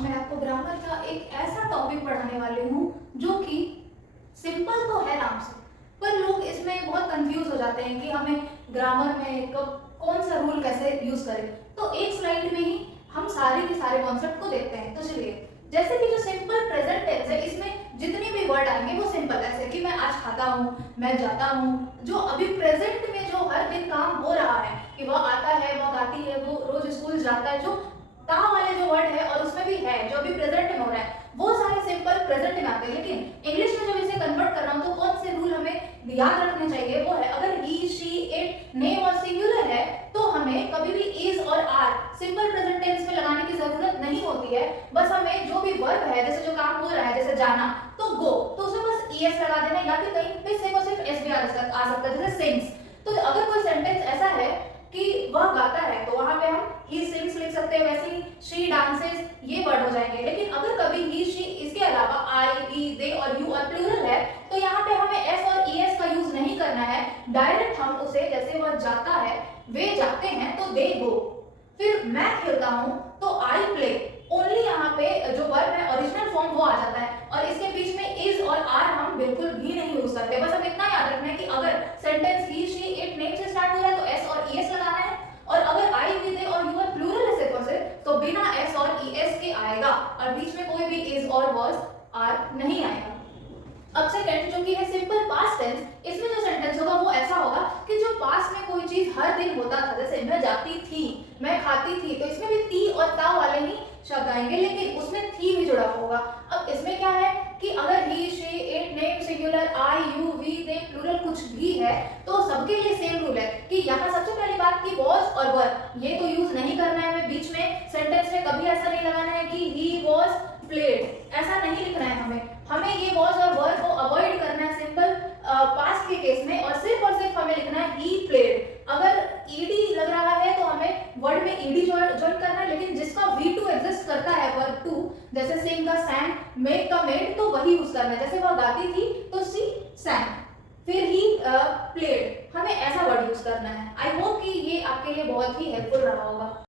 आज मैं आपको ग्रामर का एक ऐसा टॉपिक पढ़ाने वाली हूँ जो कि सिंपल तो है नाम से, पर लोग इसमें बहुत कंफ्यूज हो जाते हैं कि हमें ग्रामर में कब कौन सा रूल कैसे यूज करें। तो एक स्लाइड में ही हम सारे के सारे कॉन्सेप्ट को देखते हैं। तो चलिए, जैसे कि जो सिंपल प्रेजेंट टेंस है, इसमें जितने भी वर्ड आएंगे वो सिंपल, ऐसे कि मैं आज खाता हूँ, मैं जाता हूँ। जो अभी प्रेजेंट में जो हर दिन काम हो रहा है कि वह आता है, वह गाती है, वो रोज स्कूल जाता है, जो ता वाले जो वर्ड है और उसमें भी है जो अभी प्रेजेंट में हो रहा है, वो सारे सिंपल प्रेजेंट में आते हैं। लेकिन इंग्लिश में जब इसे कन्वर्ट कर रहा हूँ तो कौन से रूल हमें याद रखने चाहिए, वो है अगर ही, शी, इट, नेम और सिंगुलर है तो हमें कभी भी इज और आर सिंपल प्रेजेंट टेंस में लगाने की जरूरत नहीं होती है। बस हमें जो भी वर्ब है, जैसे जो काम हो रहा है, जैसे जाना, तो गो, तो उसमें बस ईएस लगा देना, या फिर कहीं पे सिर्फ और सिर्फ एस भी आ सकता है, जैसे सिंग्स। तो अगर कोई सेंटेंस ऐसा है कि वह गाता है तो वहां पे हम ही सिंग्स लिख सकते हैं, वैसे ही शी डांसेस, ये वर्ड हो जाएंगे। लेकिन अगर कभी ही, शी, इसके अलावा आई, वी, दे और यू और प्लूरल है तो यहाँ पे हमें एस और ईएस का यूज नहीं करना है। डायरेक्ट हम उसे, जैसे वह जाता है, वे जाते हैं तो दे गो। फिर मैं खेलता हूँ तो आई प्ले, ओनली यहाँ पे जो वर्ब है ओरिजिनल फॉर्म वो आ जाता है और इसके बीच में इज और आर हम बिल्कुल भी नहीं यूज करते। बस हम इतना याद रखना है कि अगर sentence he, she, it, name से स्टार्ट हो रहा है तो एस और ईएस लगाना है, और अगर आई, वी, दे और यू और प्लूरल है सिर्फ और सिर्फ, तो बिना एस और ईएस के आएगा और बीच में कोई भी इज और वाज, आर नहीं आएगा। अब सेकंड जो कि है सिंपल पास्ट टेंस, इसमें जो सेंटेंस होगा वो ऐसा होगा कि जो पास्ट में कोई चीज हर दिन होता था, जैसे मैं जाती थी, मैं खाती थी, तो इसमें भी ती और ता वाले ही शब्द आएंगे, लेकिन उसमें थी भी जुड़ा होगा। अब इसमें क्या है कि अगर he, she, it, name, singular, I, you, we, they, plural कुछ भी है तो सबके लिए सेम रूल है कि यहाँ सबसे पहली बात की वॉज और वर ये तो यूज नहीं करना है हमें बीच में सेंटेंस में, कभी ऐसा नहीं लगाना है कि ही वॉज प्लेड, ऐसा नहीं लिखना है हमें ये वॉज और वर को अवॉइड करना है सिंपल पास्ट के केस में, और सिर्फ हमें लिखना है ही प्लेड। अगर ईडी लग रहा है तो हमें वर्ड में ईडी ज्वाइन करना है, लेकिन जिसका V2 एग्जिस्ट करता है, वर्ब टू, जैसे सिंग का सैंग, मेक का मेड, तो वही यूज करना है। जैसे वह गाती थी तो सी सैंग, फिर ही प्लेड, हमें ऐसा वर्ड यूज करना है। आई होप कि ये आपके लिए बहुत ही हेल्पफुल रहा होगा।